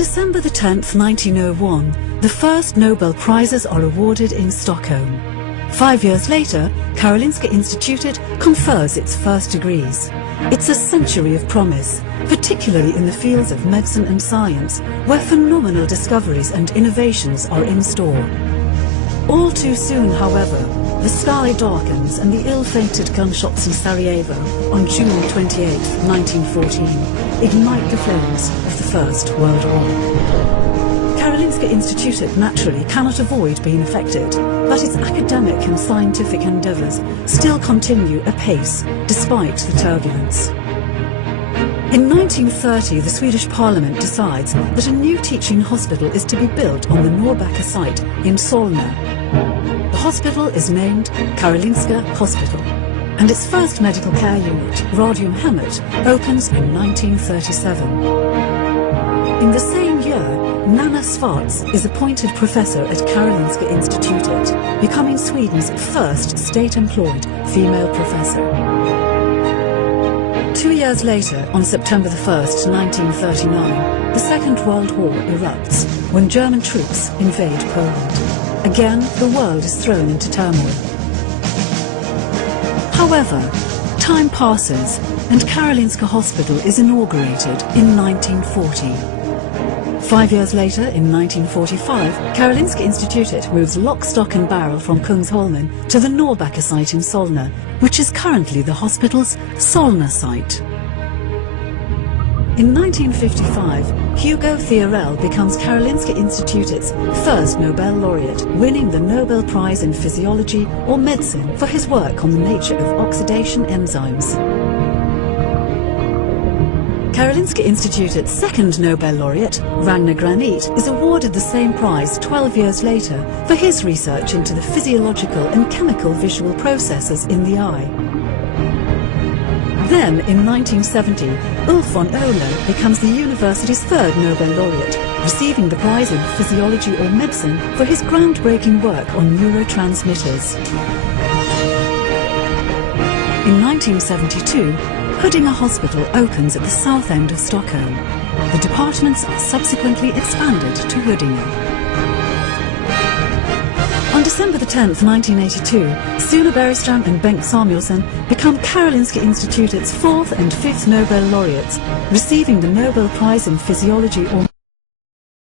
December the 10th, 1901, the first Nobel Prizes are awarded in Stockholm. 5 years later, Karolinska Institutet confers its first degrees. It's a century of promise, particularly in the fields of medicine and science, where phenomenal discoveries and innovations are in store. All too soon, however, the sky darkens and the ill-fated gunshots in Sarajevo on June 28, 1914, ignite the flames of the First World War. Karolinska Institutet naturally cannot avoid being affected, but its academic and scientific endeavours still continue apace despite the turbulence. In 1930, the Swedish Parliament decides that a new teaching hospital is to be built on the Norrbacka site in Solna. The hospital is named Karolinska Hospital, and its first medical care unit, Radiumhemmet, opens in 1937. In the same year, Nanna Schwarz is appointed professor at Karolinska Institutet, becoming Sweden's first state-employed female professor. 2 years later, on September 1st, 1939, the Second World War erupts when German troops invade Poland. Again, the world is thrown into turmoil. However, time passes and Karolinska Hospital is inaugurated in 1940. 5 years later, in 1945, Karolinska Institutet moves lock, stock and barrel from Kungsholmen to the Norrbacka site in Solna, which is currently the hospital's Solna site. In 1955, Hugo Theorell becomes Karolinska Institutet's first Nobel laureate, winning the Nobel Prize in Physiology or Medicine for his work on the nature of oxidation enzymes. Karolinska Institutet's second Nobel laureate, Ragnar Granit, is awarded the same prize 12 years later for his research into the physiological and chemical visual processes in the eye. Then, in 1970, Ulf von Oehler becomes the university's third Nobel laureate, receiving the prize in Physiology or Medicine for his groundbreaking work on neurotransmitters. In 1972, Huddinge Hospital opens at the south end of Stockholm. The departments are subsequently expanded to Huddinge. On December the 10th, 1982, Sune Bergström and Bengt Samuelsson become Karolinska Institutet's fourth and fifth Nobel laureates, receiving the Nobel Prize in Physiology or